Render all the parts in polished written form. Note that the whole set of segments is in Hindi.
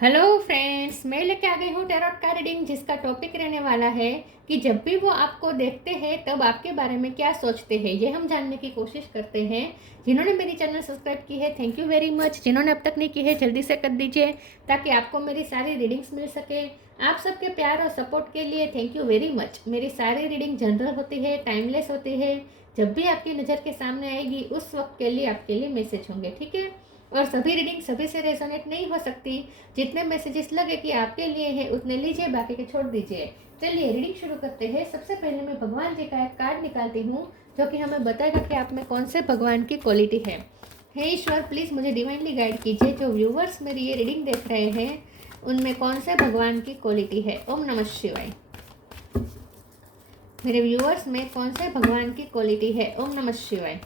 हेलो फ्रेंड्स, मैं लेके आ गई हूँ टैरोट का रीडिंग, जिसका टॉपिक रहने वाला है कि जब भी वो आपको देखते हैं तब आपके बारे में क्या सोचते हैं। ये हम जानने की कोशिश करते हैं। जिन्होंने मेरी चैनल सब्सक्राइब की है, थैंक यू वेरी मच। जिन्होंने अब तक नहीं की है, जल्दी से कर दीजिए ताकि आपको मेरी सारी रीडिंग्स मिल सके। आप सबके प्यार और सपोर्ट के लिए थैंक यू वेरी मच। मेरी सारी रीडिंग जनरल होती है, टाइमलेस होती है। जब भी आपकी नज़र के सामने आएगी उस वक्त के लिए आपके लिए मैसेज होंगे, ठीक है। और सभी रीडिंग सभी से रेजोनेट नहीं हो सकती। जितने मैसेजेस लगे कि आपके लिए है उतने लीजिए, बाकी के छोड़ दीजिए। चलिए रीडिंग शुरू करते हैं। सबसे पहले मैं भगवान जी का एक कार्ड निकालती हूँ जो कि हमें बताएगा कि आप में कौन से भगवान की क्वालिटी है। हे ईश्वर, प्लीज़ मुझे डिवाइनली गाइड कीजिए। जो व्यूवर्स मेरी ये रीडिंग देख रहे हैं उनमें कौन से भगवान की क्वालिटी है। ओम नमः शिवाय। मेरे व्यूवर्स में कौन से भगवान की क्वालिटी है। ओम नमः शिवाय।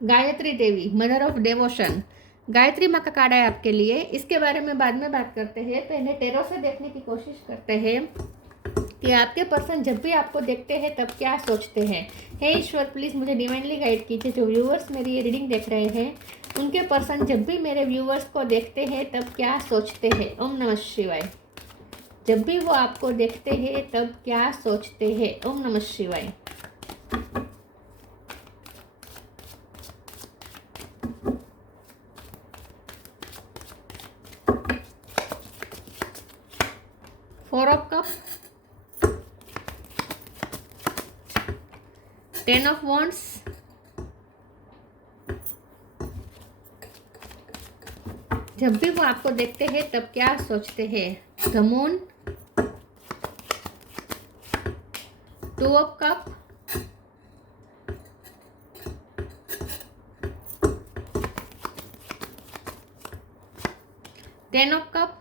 Gayatri Devi, mother of डेवोशन। गायत्री माँ का कार्ड है आपके लिए। इसके बारे में बाद में बात करते हैं। पहले टेरो से देखने की कोशिश करते हैं कि आपके पर्सन जब भी आपको देखते हैं तब क्या सोचते हैं। हे ईश्वर, प्लीज़ मुझे डिवाइनली गाइड कीजिए। जो व्यूवर्स मेरी ये रीडिंग देख रहे हैं उनके पर्सन जब भी मेरे व्यूवर्स को देखते हैं तब क्या सोचते हैं। ओम नमः शिवाय। जब भी वो आपको देखते हैं तब क्या सोचते हैं। ओम नमः शिवाय। Four of cup, 10 of wands, जब भी वो आपको देखते हैं तब क्या सोचते हैं। The moon, 2 of cup, 10 of cup,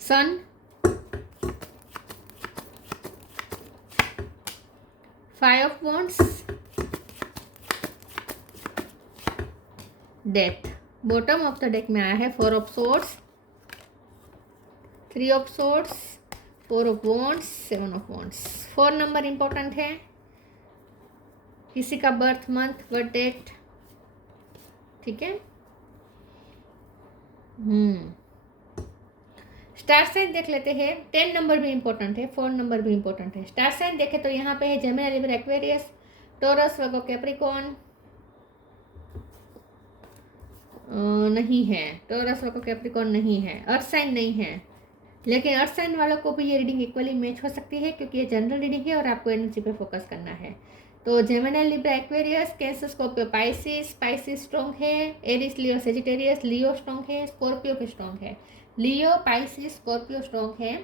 sun, 5 of wands, death. Bottom of the deck में आया है 4 of swords, 3 of swords, 4 of wands, 7 of wands. 4 number important है। किसी का बर्थ मंथ, बर्थ डेट, ठीक है। स्टार साइन देख लेते हैं। 10 नंबर भी इंपॉर्टेंट है, 4 नंबर भी इंपॉर्टेंट है। स्टार साइन देखे तो यहाँ पे है जेमिनी, लिब्रा, एक्वेरियस, टॉरस, वर्गो, कैप्रिकॉर्न। नहीं है, टॉरस, वर्गो, कैप्रिकॉर्न नहीं है। अर्थ साइन नहीं है, लेकिन अर्थ साइन वालों को भी ये रीडिंग इक्वली मैच हो सकती है क्योंकि ये जनरल रीडिंग है और आपको एनर्जी पे फोकस करना है। तो Gemini, Libra, Aquarius, cancer, Scorpio, Pisces. Pisces strong है। एरिस, लियो, सेजिटेरियस। लियो स्ट्रॉन्ग है। स्कॉर्पियो भी स्ट्रॉन्ग है। लियो, पाइसिस, स्कॉर्पियो स्ट्रॉन्ग है।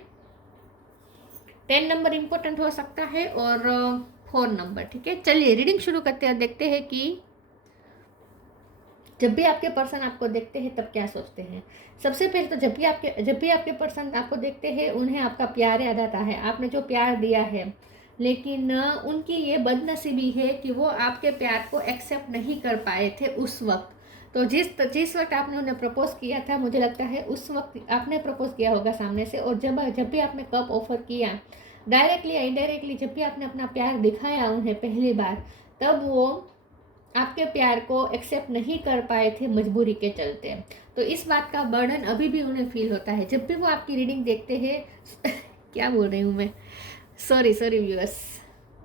10 नंबर इंपॉर्टेंट हो सकता है और 4 नंबर, ठीक है। चलिए रीडिंग शुरू करते हैं। देखते हैं कि जब भी आपके पर्सन आपको देखते हैं तब क्या सोचते हैं। सबसे पहले तो जब भी आपके पर्सन आपको देखते हैं उन्हें आपका प्यार याद आता है। आपने जो प्यार दिया है, लेकिन उनकी ये बदनसीबी है कि वो आपके प्यार को एक्सेप्ट नहीं कर पाए थे उस वक्त। तो जिस वक्त आपने उन्हें प्रपोज किया था, मुझे लगता है उस वक्त आपने प्रपोज किया होगा सामने से। और जब भी आपने कप ऑफर किया, डायरेक्टली या इनडायरेक्टली, जब भी आपने अपना प्यार दिखाया उन्हें पहली बार, तब वो आपके प्यार को एक्सेप्ट नहीं कर पाए थे मजबूरी के चलते। तो इस बात का बर्डन अभी भी उन्हें फील होता है जब भी वो आपकी रीडिंग देखते हैं। क्या बोल रही हूँ मैं, sorry viewers,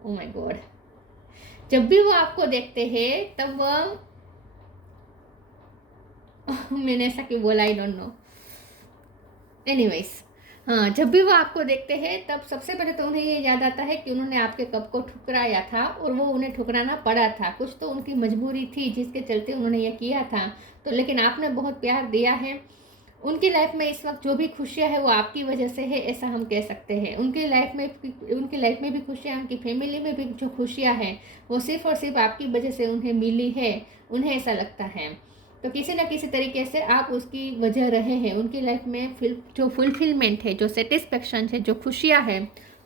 oh my God. जब भी वो आपको देखते हैं तब वह मैंने ऐसा क्यों बोला, आई डोंट नो। एनीवेज, हाँ, जब भी वो आपको देखते हैं तब सबसे पहले तो उन्हें ये याद आता है कि उन्होंने आपके कप को ठुकराया था और वो उन्हें ठुकराना पड़ा था। कुछ तो उनकी मजबूरी थी जिसके चलते उन्होंने ये किया था। तो लेकिन आपने बहुत प्यार दिया है। उनकी लाइफ में इस वक्त जो भी खुशियाँ है वो आपकी वजह से है, ऐसा हम कह सकते हैं। उनकी लाइफ में भी खुशियाँ, उनकी फैमिली में भी जो खुशियाँ हैं वो सिर्फ और सिर्फ आपकी वजह से उन्हें मिली है, उन्हें ऐसा लगता है। तो किसी न किसी तरीके से आप उसकी वजह रहे हैं। उनकी लाइफ में जो फुलफिलमेंट है, जो सेटिस्फेक्शन है, जो खुशियाँ है,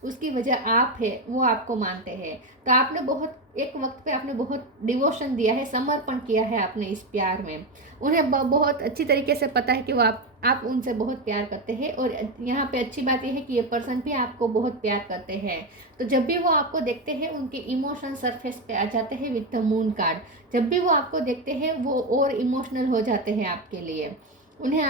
उसकी वजह आप है, वो आपको मानते हैं। तो आपने बहुत एक वक्त पे आपने बहुत डिवोशन दिया है, समर्पण किया है आपने इस प्यार में। उन्हें बहुत अच्छी तरीके से पता है कि वो आप उनसे बहुत प्यार करते हैं। और यहाँ पे अच्छी बात यह है कि ये पर्सन भी आपको बहुत प्यार करते हैं। तो जब भी वो आपको देखते हैं उनके इमोशन सरफेस पे आ जाते हैं विद द मून कार्ड। जब भी वो आपको देखते हैं वो और इमोशनल हो जाते हैं आपके लिए। उन्हें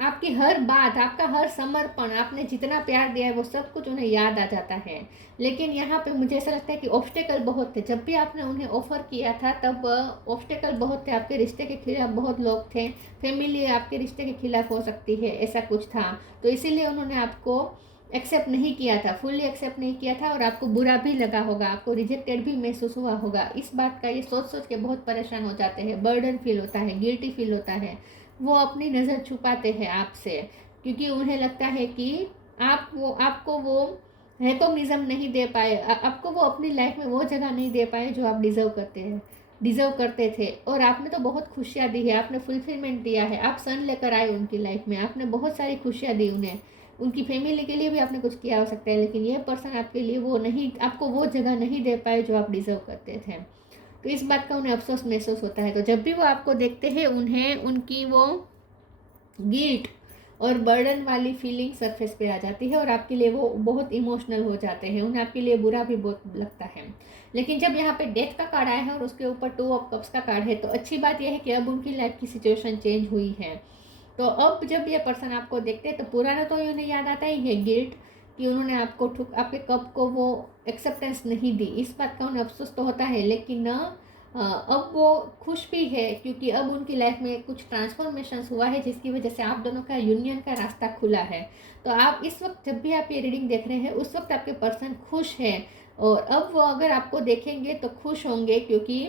आपकी हर बात, आपका हर समर्पण, आपने जितना प्यार दिया है वो सब कुछ उन्हें याद आ जाता है। लेकिन यहाँ पे मुझे ऐसा लगता है कि ऑब्स्टेकल बहुत थे। जब भी आपने उन्हें ऑफर किया था तब ऑब्स्टेकल बहुत थे, आपके रिश्ते के खिलाफ बहुत लोग थे, फैमिली आपके रिश्ते के खिलाफ हो सकती है, ऐसा कुछ था। तो इसीलिए उन्होंने आपको एक्सेप्ट नहीं किया था, फुल्ली एक्सेप्ट नहीं किया था। और आपको बुरा भी लगा होगा, आपको रिजेक्टेड भी महसूस हुआ होगा। इस बात का ये सोच सोच के बहुत परेशान हो जाते हैं, बर्डन फील होता है, गिल्टी फील होता है। वो अपनी नज़र छुपाते हैं आपसे, क्योंकि उन्हें लगता है कि आपको वो रिकॉग्निज्म नहीं दे पाए, आपको वो अपनी लाइफ में वो जगह नहीं दे पाए जो आप डिज़र्व करते थे। और आपने तो बहुत खुशियाँ दी है, आपने फुलफिलमेंट दिया है, आप सन लेकर आए उनकी लाइफ में, आपने बहुत सारी खुशियाँ दी उन्हें। उनकी फैमिली के लिए भी आपने कुछ किया हो सकता है, लेकिन ये पर्सन आपके लिए वो नहीं, आपको वो जगह नहीं दे पाए जो आप डिज़र्व करते थे। तो इस बात का उन्हें अफसोस महसूस होता है। तो जब भी वो आपको देखते हैं उन्हें उनकी वो गिल्ट और बर्डन वाली फीलिंग सरफेस पे आ जाती है और आपके लिए वो बहुत इमोशनल हो जाते हैं, उन्हें आपके लिए बुरा भी बहुत लगता है। लेकिन जब यहाँ पे डेथ का कार्ड आया है और उसके ऊपर 2 ऑफ कप्स का कार्ड है, तो अच्छी बात यह है कि अब उनकी लाइफ की सिचुएशन चेंज हुई है। तो अब जब ये पर्सन आपको देखते हैं तो पुराना तो उन्हें याद आता ही है, गिल्ट, कि उन्होंने आपके कप को वो एक्सेप्टेंस नहीं दी। इस बात का उन्हें अफसोस तो होता है, लेकिन अब वो खुश भी है क्योंकि अब उनकी लाइफ में कुछ ट्रांसफॉर्मेशन हुआ है जिसकी वजह से आप दोनों का यूनियन का रास्ता खुला है। तो आप इस वक्त जब भी आप ये रीडिंग देख रहे हैं उस वक्त आपके पर्सन खुश है। और अब वो अगर आपको देखेंगे तो खुश होंगे, क्योंकि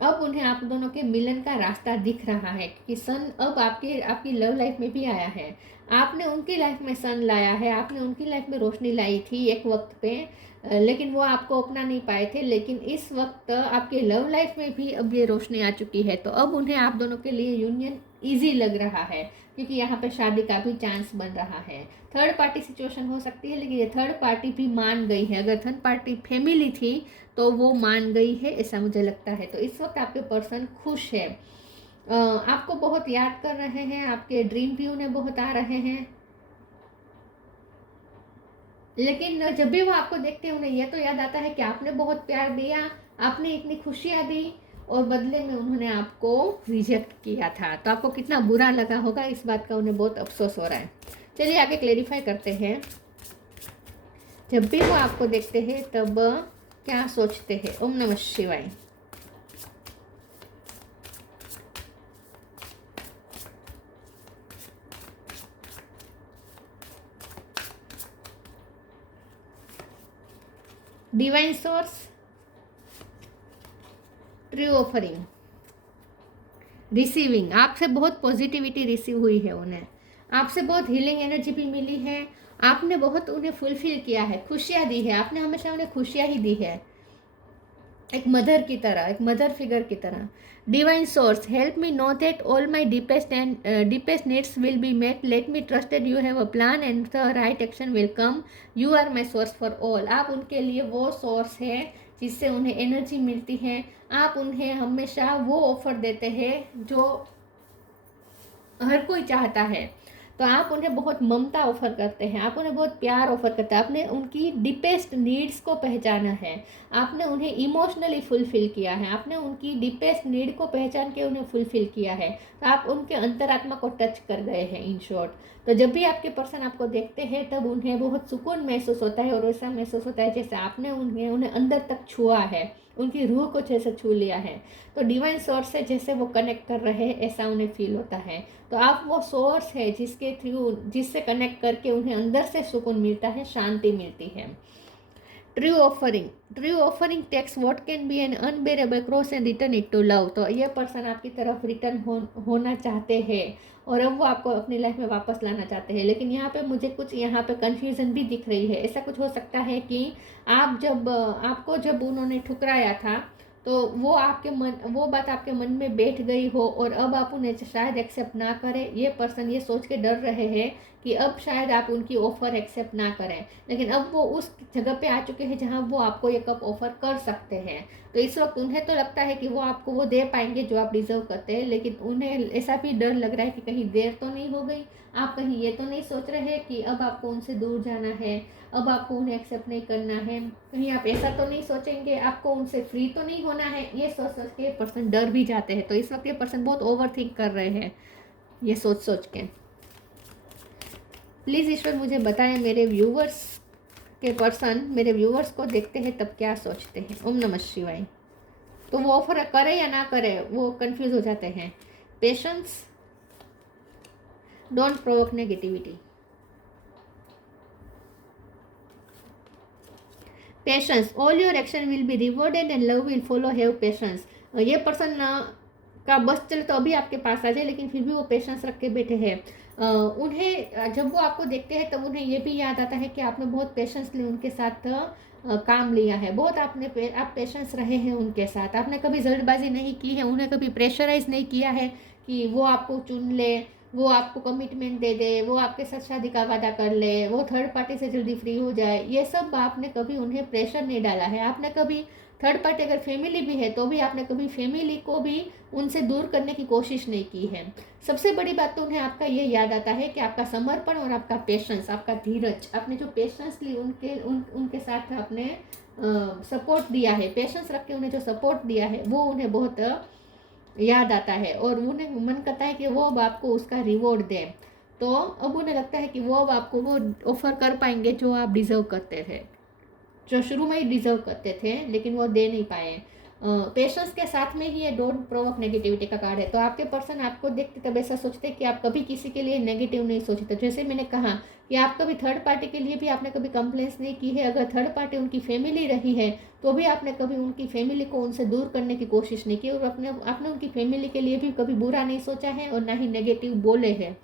अब उन्हें आप दोनों के मिलन का रास्ता दिख रहा है, क्योंकि सन अब आपकी लव लाइफ में भी आया है। आपने उनकी लाइफ में सन लाया है, आपने उनकी लाइफ में रोशनी लाई थी एक वक्त पे, लेकिन वो आपको अपना नहीं पाए थे। लेकिन इस वक्त आपके लव लाइफ में भी अब ये रोशनी आ चुकी है। तो अब उन्हें आप दोनों के लिए यूनियन ईजी लग रहा है, क्योंकि यहाँ पे शादी का भी चांस बन रहा है। थर्ड पार्टी सिचुएशन हो सकती है, लेकिन ये थर्ड पार्टी भी मान गई है। अगर थर्ड पार्टी फैमिली थी तो वो मान गई है, ऐसा मुझे लगता है। तो इस वक्त आपके पर्सन खुश है, आपको बहुत याद कर रहे हैं, आपके ड्रीम भी उन्हें बहुत आ रहे हैं। लेकिन जब भी वो आपको देखते हैं उन्हें यह तो याद आता है कि आपने बहुत प्यार दिया, आपने इतनी खुशियाँ दी और बदले में उन्होंने आपको रिजेक्ट किया था। तो आपको कितना बुरा लगा होगा, इस बात का उन्हें बहुत अफसोस हो रहा है। चलिए आगे क्लेरिफाई करते हैं। जब भी वो आपको देखते हैं तब क्या सोचते हैं। ओम नमः शिवाय। Divine source, true offering, receiving. आपसे बहुत पॉजिटिविटी रिसीव हुई है उन्हें, आपसे बहुत हीलिंग एनर्जी भी मिली है, आपने बहुत उन्हें फुलफिल किया है, खुशियाँ दी है, आपने हमेशा उन्हें खुशियाँ ही दी है, एक मदर की तरह, एक मदर फिगर की तरह। Divine source, help me know that all my deepest needs will be met, let me trusted you have a plan and the right action will come, you are my source for all. आप उनके लिए वो सोर्स है जिससे उन्हें एनर्जी मिलती है, आप उन्हें हमेशा वो ऑफर देते हैं जो हर कोई चाहता है। तो आप उन्हें बहुत ममता ऑफर करते हैं, आप उन्हें बहुत प्यार ऑफर करते हैं, आपने उनकी डीपेस्ट नीड्स को पहचाना है, आपने उन्हें इमोशनली फुलफिल किया है, आपने उनकी डीपेस्ट नीड को पहचान के उन्हें फुलफिल किया है। तो आप उनके अंतरात्मा को टच कर गए हैं इन शॉर्ट। तो जब भी आपके पर्सन आपको देखते हैं तब उन्हें बहुत सुकून महसूस होता है और ऐसा महसूस होता है जैसे आपने उन्हें अंदर तक छुआ है, उनकी रूह को जैसे छू लिया है। तो डिवाइन सोर्स से जैसे वो कनेक्ट कर रहे हैं ऐसा उन्हें फील होता है। तो आप वो सोर्स है जिससे कनेक्ट करके उन्हें अंदर से सुकून मिलता है, शांति मिलती है। True offering takes what can be an unbearable cross and return it to love. तो ये पर्सन आपकी तरफ रिटर्न होना चाहते हैं और अब वो आपको अपनी लाइफ में वापस लाना चाहते हैं। लेकिन यहाँ पे मुझे कुछ यहाँ पे कन्फ्यूज़न भी दिख रही है। ऐसा कुछ हो सकता है कि आपको जब उन्होंने ठुकराया था तो वो बात आपके मन में बैठ गई हो और अब आप उन्हें शायद एक्सेप्ट ना करें। ये पर्सन ये सोच के डर रहे हैं कि अब शायद आप उनकी ऑफ़र एक्सेप्ट ना करें, लेकिन अब वो उस जगह पे आ चुके हैं जहाँ वो आपको ये कप ऑफ़र कर सकते हैं। तो इस वक्त उन्हें तो लगता है कि वो आपको वो दे पाएंगे जो आप डिज़र्व करते हैं, लेकिन उन्हें ऐसा भी डर लग रहा है कि कहीं देर तो नहीं हो गई, आप कहीं ये तो नहीं सोच रहे कि अब आपको उनसे दूर जाना है, अब आपको उन्हें एक्सेप्ट नहीं करना है, कहीं आप ऐसा तो नहीं सोचेंगे आपको उनसे फ्री तो नहीं होना है। ये सोच सोच के पर्सन डर भी जाते हैं। तो इस वक्त ये पर्सन बहुत ओवर थिंक कर रहे हैं ये सोच सोच के। प्लीज़ ईश्वर मुझे बताएं मेरे व्यूवर्स के पर्सन मेरे व्यूवर्स को देखते हैं तब क्या सोचते हैं। ओम नमः शिवाय। तो वो ऑफर करे या ना करे वो कंफ्यूज हो जाते हैं। Patience, don't provoke negativity. Patience, all your action will be rewarded and love will follow, have patience. ये पर्सन का बस चले तो अभी आपके पास आ जाए, लेकिन फिर भी वो पेशेंस रख के बैठे हैं। उन्हें जब वो आपको देखते हैं तब उन्हें ये भी याद आता है कि आपने बहुत पेशेंसली उनके साथ काम लिया है, बहुत आप पेशेंस रहे हैं उनके साथ, आपने कभी जल्दबाजी नहीं की है, उन्हें कभी प्रेशराइज नहीं किया है कि वो आपको चुन ले, वो आपको कमिटमेंट दे दे, वो आपके साथ शादी का वादा कर ले, वो थर्ड पार्टी से जल्दी फ्री हो जाए। ये सब आपने कभी उन्हें प्रेशर नहीं डाला है। आपने कभी थर्ड पार्टी अगर फैमिली भी है तो भी आपने कभी फैमिली को भी उनसे दूर करने की कोशिश नहीं की है। सबसे बड़ी बात तो उन्हें आपका ये याद आता है कि आपका समर्पण और आपका पेशेंस, आपका धीरज, आपने जो पेशेंसली उनके साथ आपने सपोर्ट दिया है, पेशेंस रख के उन्हें जो सपोर्ट दिया है वो उन्हें बहुत याद आता है और उन्हें मन करता है कि वो अब आपको उसका रिवॉर्ड दें। तो अब उन्हें लगता है कि वो अब आपको वो ऑफर कर पाएंगे जो आप डिज़र्व करते थे, जो शुरू में ही डिज़र्व करते थे लेकिन वो दे नहीं पाए। पेशेंस के साथ में ही ये डोंट प्रोवोक नेगेटिविटी का कार्ड है। तो आपके पर्सन आपको देखते तब ऐसा सोचते हैं कि आप कभी किसी के लिए नेगेटिव नहीं सोचते। जैसे मैंने कहा कि आप कभी थर्ड पार्टी के लिए भी आपने कभी कंप्लेंट्स नहीं की है। अगर थर्ड पार्टी उनकी फैमिली रही है तो भी आपने कभी उनकी फैमिली को उनसे दूर करने की कोशिश नहीं की और आपने उनकी फैमिली के लिए भी कभी बुरा नहीं सोचा है और ना ही नेगेटिव बोले हैं।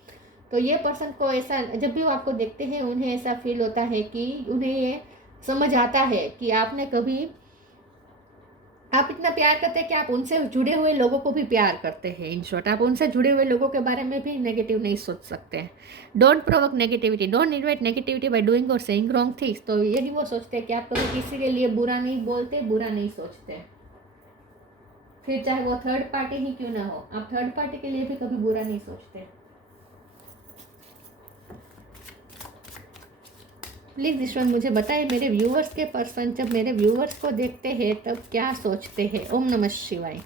तो ये पर्सन को ऐसा, जब भी वो आपको देखते हैं उन्हें ऐसा फील होता है कि उन्हें ये समझ आता है कि आपने कभी, आप इतना प्यार करते हैं कि आप उनसे जुड़े हुए लोगों को भी प्यार करते हैं। इन शॉर्ट आप उनसे जुड़े हुए लोगों के बारे में भी नेगेटिव नहीं सोच सकते हैं। Don't provoke negativity, don't invite negativity by doing और सेइंग रॉन्ग थिंग्स। तो ये नहीं वो सोचते हैं कि आप कभी किसी के लिए बुरा नहीं बोलते, बुरा नहीं सोचते, फिर चाहे वो थर्ड पार्टी ही क्यों ना हो, आप थर्ड पार्टी के लिए भी कभी बुरा नहीं सोचते। प्लीज़ ईश्वर मुझे बताए मेरे व्यूवर्स के पर्सन जब मेरे व्यूवर्स को देखते हैं तब क्या सोचते हैं। ओम नमः शिवाय।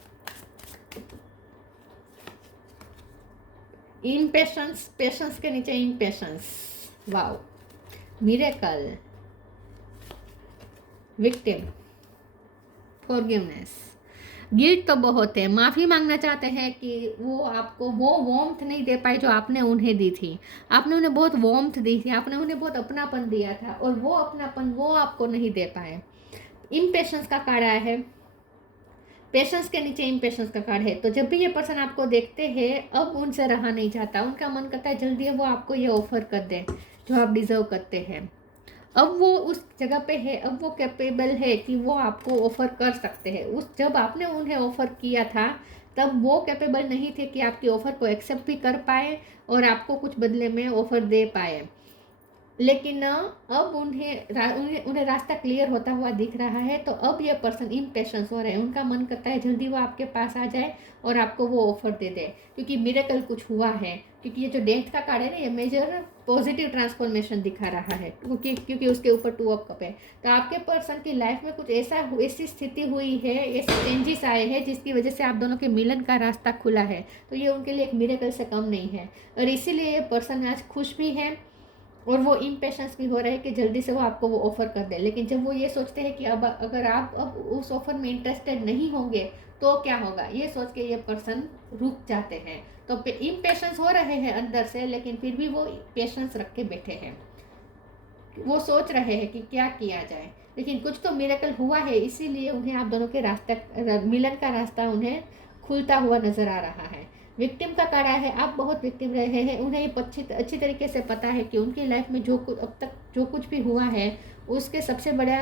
इम्पेशंस, पेशेंस के नीचे impatience, wow, miracle, victim, forgiveness. Guilt तो बहुत है, माफ़ी मांगना चाहते हैं कि वो आपको वो वार्मथ नहीं दे पाए जो आपने उन्हें दी थी। आपने उन्हें बहुत वार्मथ दी थी, आपने उन्हें बहुत अपनापन दिया था और वो अपनापन वो आपको नहीं दे पाए। इम्पेशेंस का कार्ड आया है, पेशेंस के नीचे इम्पेशेंस का कार्ड है। तो जब भी ये पर्सन आपको देखते हैं अब उनसे रहा नहीं जाता, उनका मन करता है जल्दी वो आपको ये ऑफर कर दे जो आप डिज़र्व करते हैं। अब वो उस जगह पे है, अब वो कैपेबल है कि वो आपको ऑफ़र कर सकते हैं। जब आपने उन्हें ऑफ़र किया था तब वो कैपेबल नहीं थे कि आपकी ऑफ़र को एक्सेप्ट भी कर पाए और आपको कुछ बदले में ऑफ़र दे पाए। लेकिन अब उन्हें रास्ता क्लियर होता हुआ दिख रहा है। तो अब ये पर्सन इम्पेशेंस हो रहे हैं, उनका मन करता है जल्दी वो आपके पास आ जाए और आपको वो ऑफर दे दे, क्योंकि मिरेकल कुछ हुआ है। क्योंकि ये जो डेथ का कार्ड है ना, ये मेजर पॉजिटिव ट्रांसफॉर्मेशन दिखा रहा है, क्योंकि उसके ऊपर 2 ऑफ कप है। तो आपके पर्सन की लाइफ में कुछ ऐसी स्थिति हुई है, ऐसे चेंजेस आए हैं जिसकी वजह से आप दोनों के मिलन का रास्ता खुला है। तो ये उनके लिए एक मिरेकल से कम नहीं है और इसीलिए ये पर्सन आज खुश भी है और वो इम्पेशेंस भी हो रहे हैं कि जल्दी से वो आपको वो ऑफ़र कर दे। लेकिन जब वो ये सोचते हैं कि अब अगर आप अब उस ऑफ़र में इंटरेस्टेड नहीं होंगे तो क्या होगा, ये सोच के ये पर्सन रुक जाते हैं। तो इम्पेशेंस हो रहे हैं अंदर से, लेकिन फिर भी वो पेशेंस रख के बैठे हैं। वो सोच रहे हैं कि क्या किया जाए, लेकिन कुछ तो मिरेकल हुआ है, इसीलिए उन्हें आप दोनों के मिलन का रास्ता उन्हें खुलता हुआ नज़र आ रहा है। विक्टिम का कार्ड है, आप बहुत विक्टिम रहे हैं। उन्हें ये अच्छी तरीके से पता है कि उनकी लाइफ में अब तक जो कुछ भी हुआ है उसके सबसे बड़ा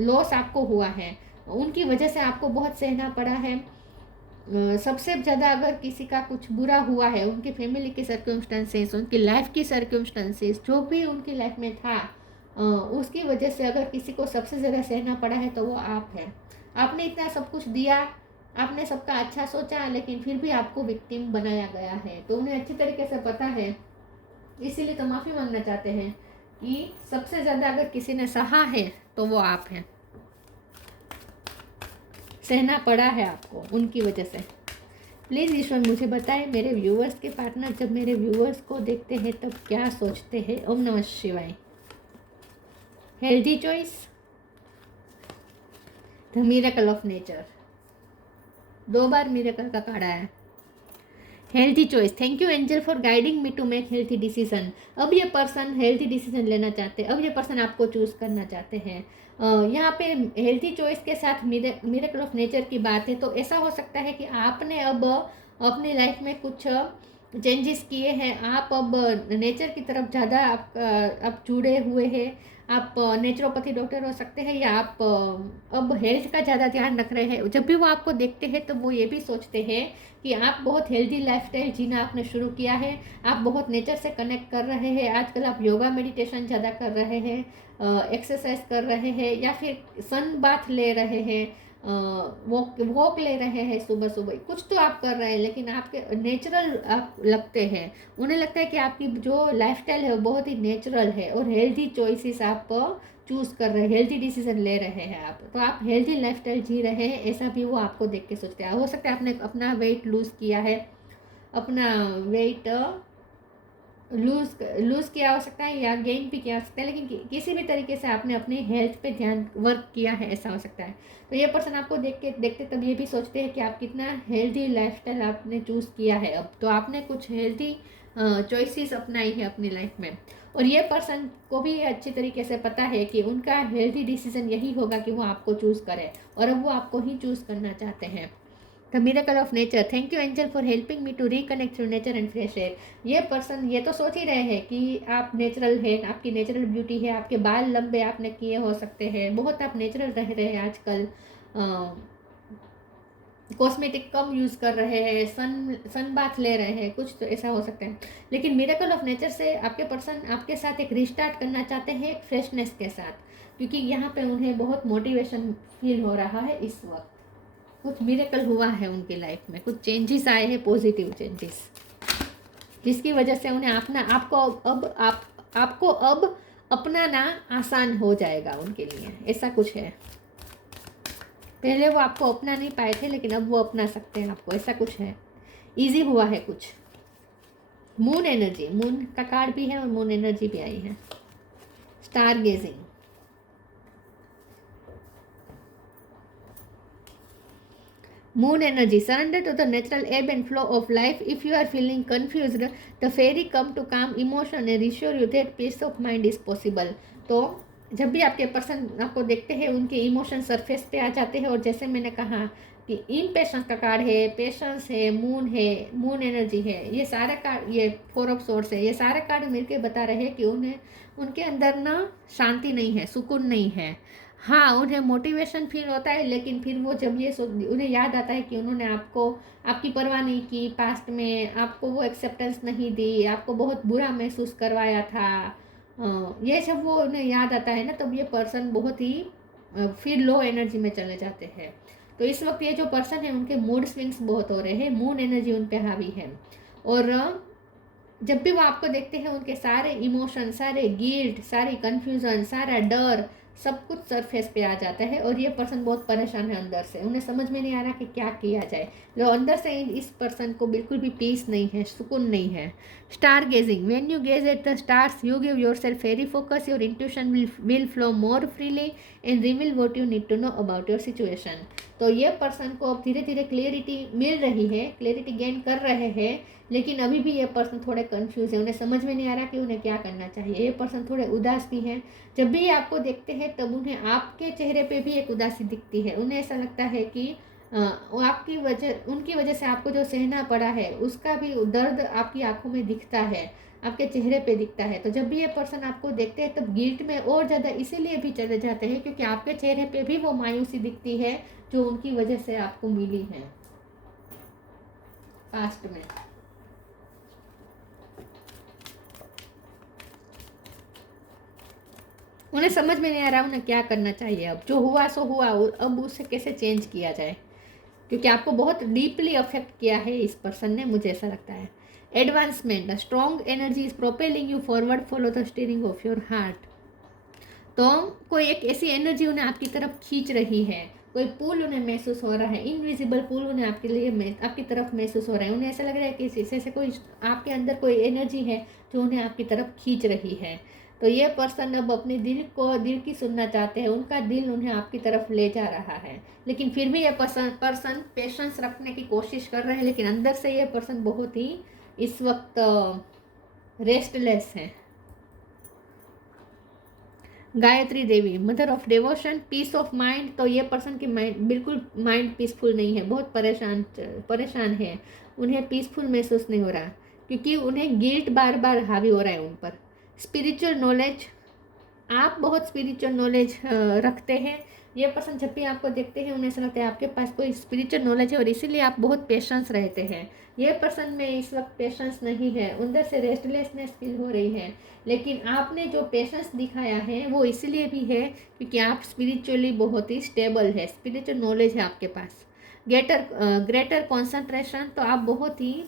लॉस आपको हुआ है उनकी वजह से आपको बहुत सहना पड़ा है। सबसे ज़्यादा अगर किसी का कुछ बुरा हुआ है, उनकी फैमिली की सर्कमस्टेंसेस, उनकी लाइफ की सर्कमस्टेंसेस, जो भी उनकी लाइफ में था, उसकी वजह से अगर किसी को सबसे ज़्यादा सहना पड़ा है तो वो आप हैं। आपने इतना सब कुछ दिया, आपने सबका अच्छा सोचा, लेकिन फिर भी आपको विक्टिम बनाया गया है। तो उन्हें अच्छी तरीके से पता है, इसीलिए तो माफ़ी मांगना चाहते हैं कि सबसे ज़्यादा अगर किसी ने सहा है तो वो आप हैं। सहना पड़ा है आपको उनकी वजह से। प्लीज़ ईश्वर मुझे बताएं, मेरे व्यूअर्स के पार्टनर जब मेरे व्यूअर्स को देखते हैं तब क्या सोचते हैं। ओम नमः शिवाय। Healthy choice, the miracle of nature, 2 बार मिरेकल का कार्ड आया। Healthy choice, thank you angel for guiding me to make healthy decision. अब ये पर्सन हेल्थी डिसीजन लेना चाहते हैं, अब ये पर्सन आपको चूज़ करना चाहते हैं। यहाँ पे हेल्थी चॉइस के साथ मिरेकल ऑफ नेचर की बात है, तो ऐसा हो सकता है कि आपने अब अपनी लाइफ में कुछ चेंजेस किए हैं। आप अब नेचर की तरफ ज़्यादा आप जुड़े हुए हैं। आप नेचुरोपैथी डॉक्टर हो सकते हैं, या आप अब हेल्थ का ज़्यादा ध्यान रख रहे हैं। जब भी वो आपको देखते हैं तो वो ये भी सोचते हैं कि आप बहुत हेल्दी लाइफस्टाइल जीना आपने शुरू किया है, आप बहुत नेचर से कनेक्ट कर रहे हैं। आजकल आप योगा मेडिटेशन ज़्यादा कर रहे हैं, एक्सरसाइज कर रहे हैं, या फिर सन बाथ ले रहे हैं, वॉक ले रहे हैं सुबह सुबह। कुछ तो आप कर रहे हैं, लेकिन आपके नेचुरल आप लगते हैं। उन्हें लगता है कि आपकी जो लाइफस्टाइल है वो बहुत ही नेचुरल है और हेल्दी चॉइसेस आप चूज़ कर रहे हैं, हेल्दी डिसीजन ले रहे हैं आप। तो आप हेल्दी लाइफस्टाइल जी रहे हैं, ऐसा भी वो आपको देख के सोचते हैं। हो सकता है आपने अपना वेट लूज़ किया है, अपना वेट लूज़ किया हो सकता है, या गेन भी किया हो सकता है, लेकिन किसी भी तरीके से आपने अपनी हेल्थ पे ध्यान वर्क किया है, ऐसा हो सकता है। तो ये पर्सन आपको देखते तब ये भी सोचते हैं कि आप कितना हेल्दी लाइफस्टाइल आपने चूज़ किया है। अब तो आपने कुछ हेल्दी चॉइसेस अपनाई है अपनी लाइफ में, और ये पर्सन को भी अच्छी तरीके से पता है कि उनका हेल्दी डिसीजन यही होगा कि वो आपको चूज़ करे, और अब वो आपको ही चूज़ करना चाहते हैं। The miracle of nature, thank you angel for helping me to reconnect through nature and fresh air. ये पर्सन ये तो सोच ही रहे हैं कि आप नेचुरल है, आपकी नेचुरल ब्यूटी है, आपके बाल लंबे आपने किए हो सकते हैं, बहुत आप नेचुरल रह रहे हैं आजकल, कॉस्मेटिक कम यूज़ कर रहे हैं, सन बाथ ले रहे हैं, कुछ तो ऐसा हो सकता है। लेकिन मिरेकल ऑफ नेचर से आपके पर्सन आपके साथ एक रिस्टार्ट करना चाहते हैं, एक फ्रेशनेस के साथ, क्योंकि यहाँ पे उन्हें बहुत मोटिवेशन फील हो रहा है इस वक्त। कुछ मिरेकल हुआ है उनकी लाइफ में, कुछ चेंजेस आए हैं, पॉजिटिव चेंजेस, जिसकी वजह से उन्हें आपको अब अपनाना आसान हो जाएगा उनके लिए, ऐसा कुछ है। पहले वो आपको अपना नहीं पाए थे, लेकिन अब वो अपना सकते हैं आपको, ऐसा कुछ है, इजी हुआ है कुछ। मून एनर्जी, मून का कार्ड भी है और मून एनर्जी भी आई है। Star gazing, Moon energy, surrender to the natural ebb and flow of life. If you are feeling confused, the fairy come to calm emotion and reassure you that peace of mind is possible. तो जब भी आपके पर्सन आपको देखते हैं, उनके इमोशन सरफेस पे आ जाते हैं, और जैसे मैंने कहा कि इम्पेशंस का कार्ड है, पेशेंस है, मून एनर्जी है, ये सारे कार्ड, ये 4 ऑफ सोर्स है, ये सारे कार्ड मिलके बता रहे हैं कि उनके अंदर ना शांति नहीं है, सुकून नहीं है। हाँ, उन्हें मोटिवेशन फील होता है, लेकिन फिर वो जब ये उन्हें याद आता है कि उन्होंने आपकी परवाह नहीं की, पास्ट में आपको वो एक्सेप्टेंस नहीं दी, आपको बहुत बुरा महसूस करवाया था, ये जब वो उन्हें याद आता है ना, तब ये पर्सन बहुत ही फिर लो एनर्जी में चले जाते हैं। तो इस वक्त ये जो पर्सन है, उनके मूड स्विंग्स बहुत हो रहे हैं, मून एनर्जी उन पर हावी है, और जब भी वो आपको देखते हैं, उनके सारे इमोशन, सारे गिल्ट, सारी कन्फ्यूज़न, सारा डर, सब कुछ सरफेस पे आ जाता है, और ये पर्सन बहुत परेशान है अंदर से। उन्हें समझ में नहीं आ रहा कि क्या किया जाए। लो, अंदर से इस पर्सन को बिल्कुल भी पीस नहीं है, सुकून नहीं है। Star gazing, when you gaze at the stars you give yourself very focus, your intuition will flow more freely and reveal what you need to know about your situation. तो ये पर्सन को अब धीरे धीरे क्लियरिटी मिल रही है, क्लियरिटी गेन कर रहे हैं, लेकिन अभी भी ये पर्सन थोड़े कंफ्यूज है, उन्हें समझ में नहीं आ रहा कि उन्हें क्या करना चाहिए। ये पर्सन थोड़े उदास भी हैं। जब भी ये आपको देखते हैं तब उन्हें आपके चेहरे पे भी एक उदासी दिखती है। उन्हें ऐसा लगता है कि उनकी वजह से आपको जो सहना पड़ा है, उसका भी दर्द आपकी आंखों में दिखता है। आपके चेहरे पे दिखता है। तो जब भी ये पर्सन आपको देखते हैं तब गिल्ट में और ज़्यादा इसीलिए भी चले जाते हैं क्योंकि आपके चेहरे पे भी वो मायूसी दिखती है जो उनकी वजह से आपको मिली है पास्ट में। उन्हें समझ में नहीं आ रहा उन्हें क्या करना चाहिए, अब जो हुआ सो हुआ, अब उसे कैसे चेंज किया जाए, क्योंकि आपको बहुत डीपली अफेक्ट किया है इस पर्सन ने, मुझे ऐसा लगता है। Advancement, strong energy is propelling you forward, follow the steering of your heart. तो कोई एक ऐसी एनर्जी उन्हें आपकी तरफ खींच रही है, कोई पुल उन्हें महसूस हो रहा है, इनविजिबल पुल उन्हें आपके लिए आपकी तरफ महसूस हो रहा है। उन्हें ऐसा लग रहा है कि जैसे कोई आपके अंदर कोई एनर्जी है जो उन्हें आपकी तरफ खींच रही है। तो ये पर्सन अब अपने दिल की सुनना चाहते हैं, उनका दिल उन्हें आपकी तरफ ले जा रहा है, लेकिन फिर भी ये पर्सन पेशेंस रखने की कोशिश कर रहे हैं, लेकिन अंदर से ये पर्सन बहुत ही इस वक्त रेस्टलेस है। Gayatri Devi, mother of devotion, peace of mind. तो ये पर्सन की माइंड बिल्कुल पीसफुल नहीं है, बहुत परेशान है, उन्हें पीसफुल महसूस नहीं हो रहा क्योंकि उन्हें गिल्ट बार बार हावी हो रहा है उन पर। स्पिरिचुअल नॉलेज, आप बहुत स्पिरिचुअल नॉलेज रखते हैं। ये पर्सन जब भी आपको देखते हैं उन्हें ऐसा लगता है आपके पास कोई स्पिरिचुअल नॉलेज है और इसीलिए आप बहुत पेशेंस रहते हैं। ये पर्सन में इस वक्त पेशेंस नहीं है, अंदर से रेस्टलेसनेस फील हो रही है, लेकिन आपने जो पेशेंस दिखाया है वो इसलिए भी है क्योंकि आप स्पिरिचुअली बहुत ही स्टेबल है, स्पिरिचुअल नॉलेज है आपके पास। ग्रेटर कॉन्सेंट्रेशन, तो आप बहुत ही,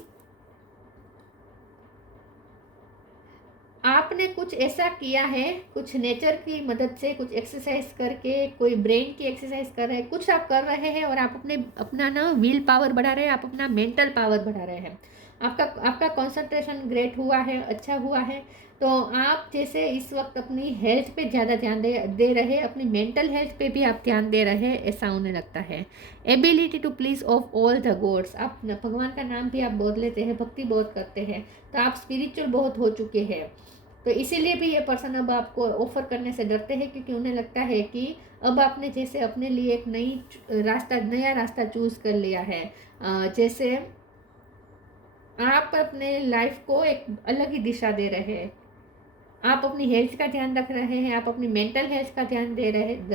आपने कुछ ऐसा किया है, कुछ नेचर की मदद से, कुछ एक्सरसाइज करके, कोई ब्रेन की एक्सरसाइज कर रहे हैं, कुछ आप कर रहे हैं और आप अपना ना विल पावर बढ़ा रहे हैं, आप अपना मेंटल पावर बढ़ा रहे हैं। आपका कंसंट्रेशन ग्रेट हुआ है, अच्छा हुआ है। तो आप जैसे इस वक्त अपनी हेल्थ पे ज़्यादा ध्यान दे रहे हैं, अपनी मेंटल हेल्थ पे भी आप ध्यान दे रहे हैं, ऐसा उन्हें लगता है। Ability to please of all the gods, आप भगवान का नाम भी आप बोल लेते हैं, भक्ति बहुत करते हैं, तो आप स्पिरिचुअल बहुत हो चुके हैं। तो इसीलिए भी ये पर्सन अब आपको ऑफर करने से डरते हैं क्योंकि उन्हें लगता है कि अब आपने जैसे अपने लिए एक नया रास्ता चूज कर लिया है, जैसे आप अपने लाइफ को एक अलग ही दिशा दे रहे हैं, आप अपनी हेल्थ का ध्यान रख रहे हैं, आप अपनी मेंटल हेल्थ का ध्यान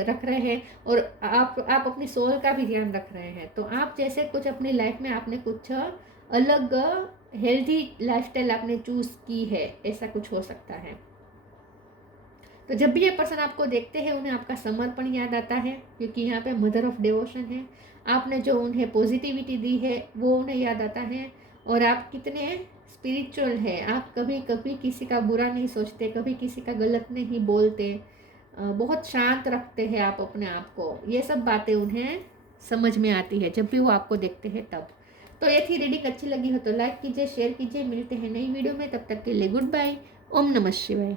रख रहे हैं और आप अपनी सोल का भी ध्यान रख रहे हैं। तो आप जैसे कुछ अपनी लाइफ में आपने कुछ अलग हेल्दी लाइफस्टाइल आपने चूज की है, ऐसा कुछ हो सकता है। तो जब भी ये पर्सन आपको देखते हैं उन्हें आपका समर्पण याद आता है क्योंकि यहाँ पे मदर ऑफ डिवोशन है, आपने जो उन्हें पॉजिटिविटी दी है वो उन्हें याद आता है और आप कितने स्पिरिचुअल है, आप कभी कभी किसी का बुरा नहीं सोचते, कभी किसी का गलत नहीं बोलते, बहुत शांत रखते हैं आप अपने आप को, ये सब बातें उन्हें समझ में आती है जब भी वो आपको देखते हैं तब। तो ये थी रीडिंग, अच्छी लगी हो तो लाइक कीजिए, शेयर कीजिए, मिलते हैं नई वीडियो में, तब तक के लिए गुड बाय, ओम नमः शिवाय।